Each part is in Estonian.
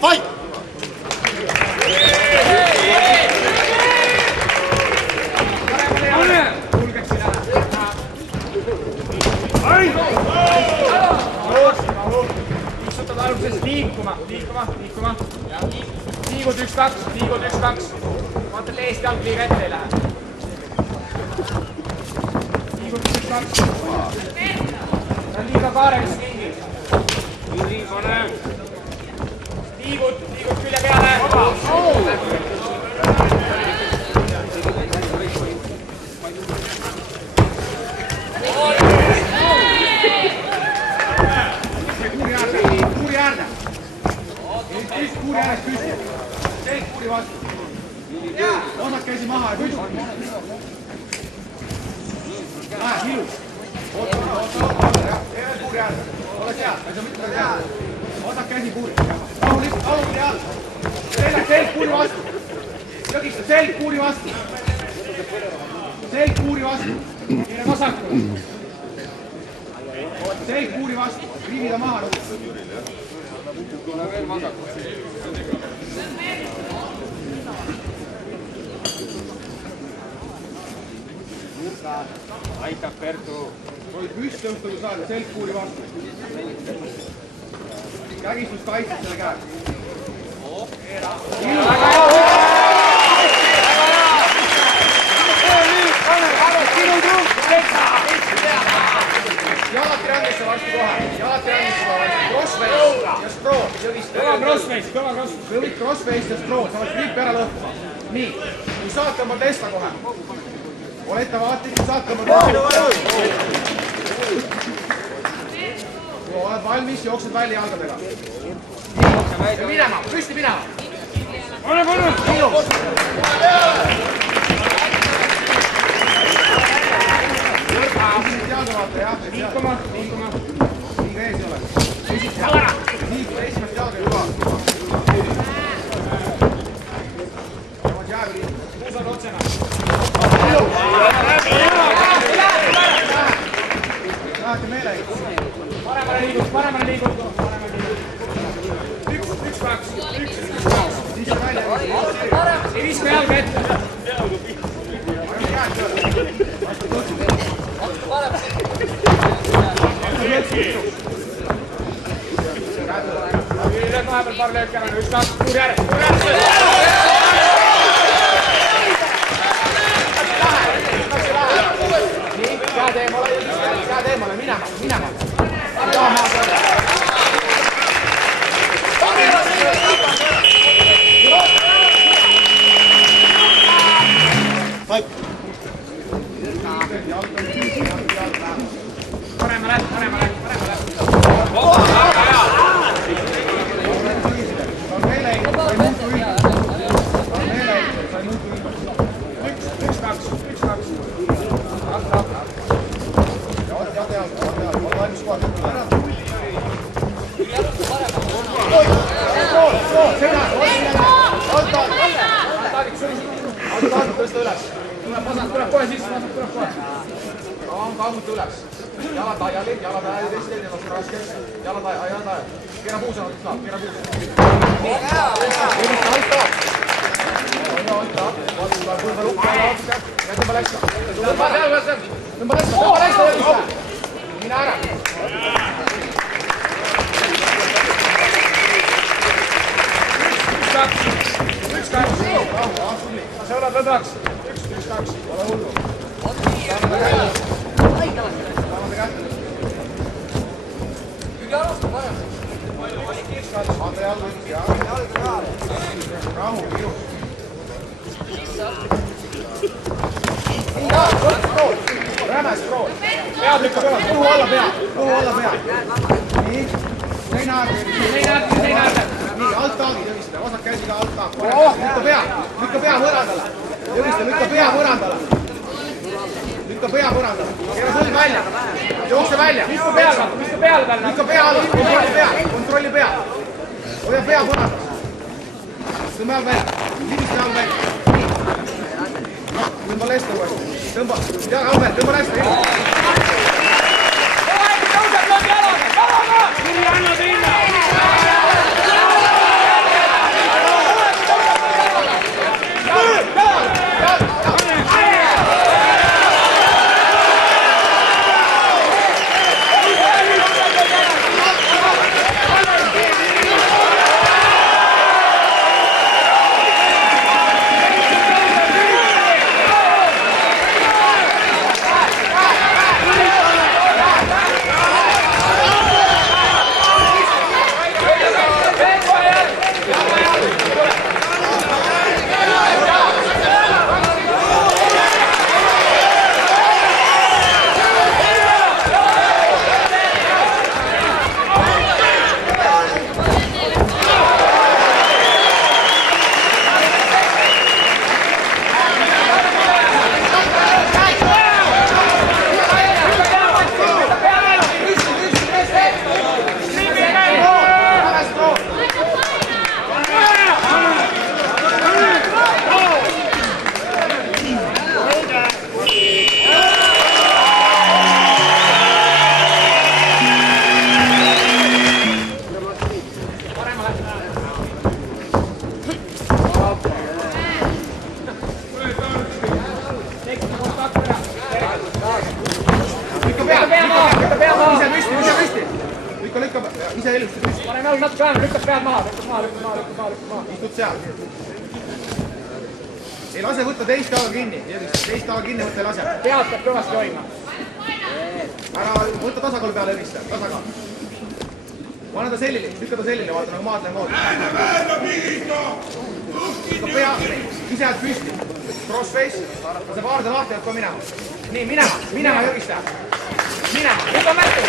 Fight! Istutad alguses liikuma. Liigud 1-2. Vaata leest jalg liiga ette ei lähe. Liigud 1-2. Ta on liiga kaareks kingi. Liigud külje peale. Kuuri äärde püsti. Selg kuuri vastu. Osad käsi maha ja püsti. Lähe, ilus. Oota. Kuuri äärde. Ole seal. Osad käsi kuuri. Rahulikult all. Selg kuuri vastu. Jõgista, selg kuuri vastu. Selg kuuri vastu. Keele vasakule. Selg kuuri vastu. Riivida maha. Tule veel vasakule. Aitab Pertu. Hoid püst tõustagu saada, selg kuuri vastu. Kägistus kaitseb selle käe. Jalad triangisse varsti kohe. Crossface ja sprood. Kõva crossface. Võid crossface ja sprood, sa oled gripi ära lõhkuma. Nii, kui saad tõmbad testa kohe. Ole ettevaatlik, kui saad tõmbad testa. Kui oled valmis, jooksed välja jalgadega. Ja minema, püsti minema. Pane! Ilus. Liikuma. Liiga ees ei ole. Esimest jalga juba. Puusad otsena. Lähete meelega. Paremale liigud. 1-2. Ei viska jalga ette. Vahepeal paar lööki ära, 1-2, kuuri ääre. Nii, käed eemale, minema. Fight! Paremale. Tuleb kohe sisse, tuleb kohe. Kammuta üles. Jalad aiali teiste ennast raskeks. Jalad aiali. Keera puusana, keera puusana. Tõmba läksa. Mine ära. Üks, kaks. Sõelad lõdvaks. 1-2. Ole hullu. Anda jalgu üks ja rahu, ilus. Räme sprood. Pead lükkab üle. Kõhu alla pea. Nii. Seina äärde. Nii, alt taagi tõvista. Vasak käsi ka alt taag. Lükka pea võrandale. Tõvista, lükka pea võrandale. Keera sõlm välja. Jookse välja. Viska peale peale. Lükka pea alla. Kontrolli pea. Hoia pea põrandas. Tõmba jalg välja. Libista jalg välja. Tõmba lesta uuesti. Tõmba lesta. ilusti püsti. Paneme jalg natuke vähem, lükkad pead maha, lükkad maha. Istud seal. Ei lase võtta teist jalga kinni, teist jalga kinni võtta ei lase. Pead peab kõvasti hoidma. Ära võtta tasakaalu peale Jõgiste, tasakaal. Pane ta sellile, lükka ta sellile, vaata nagu maadlane moodi. Lükka pea, ise jääd püsti. Crossface, lase paarde lahti, jääd kohe minema. Nii, minema Jõgiste. Minema. Nüüd on märku.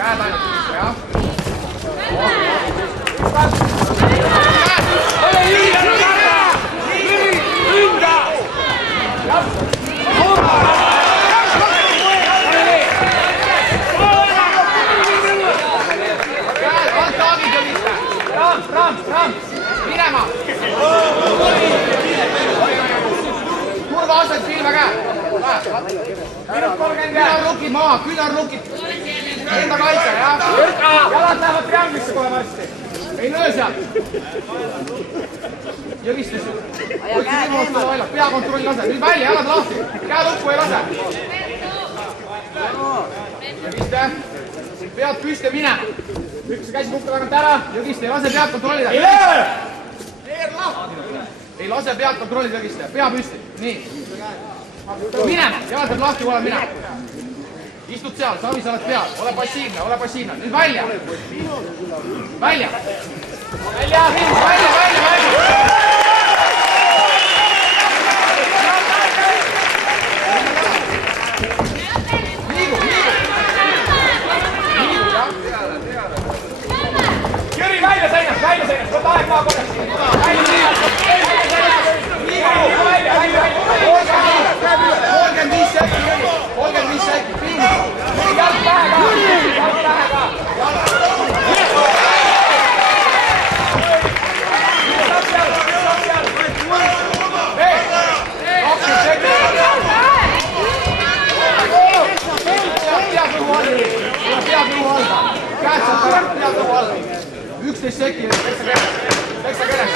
Käed ainult, jah. Ole Jüri, Jüri, ründa! Käed, alt taagid Jõgiste. Raam, minema. Kurva asjad silma käed. Küünarlukid maha, küünarlukid. Enda kaitse, jah? Jalad lähevad trianglisse kohe varsti. Ei löö seal. Jõgiste. Pea kontrolli lase. Nüüd välja, jalad lahti. Käed õppu ei lase. Jõgiste. Pead püsti minema. Lükse käsi kukka tagant ära. Jõgiste, ei lase pead kontrollida. Ei lase pead kontrollida, Jõgiste. Pea püsti. Nii. Minema. Jalad peab lahti kohe minema. Istud seal, Savi, sa oled peal. Ole passiivne. Nüüd välja. Välja. Liigu, jah. Jüri, välja seinast, võta aeg maha korraks. Liigu, välja. 35 sekki, piinlik. Jalg pähe ka. Peab õhu alla. Käed saab peab õhu alla. 11 sekki, peksa käes.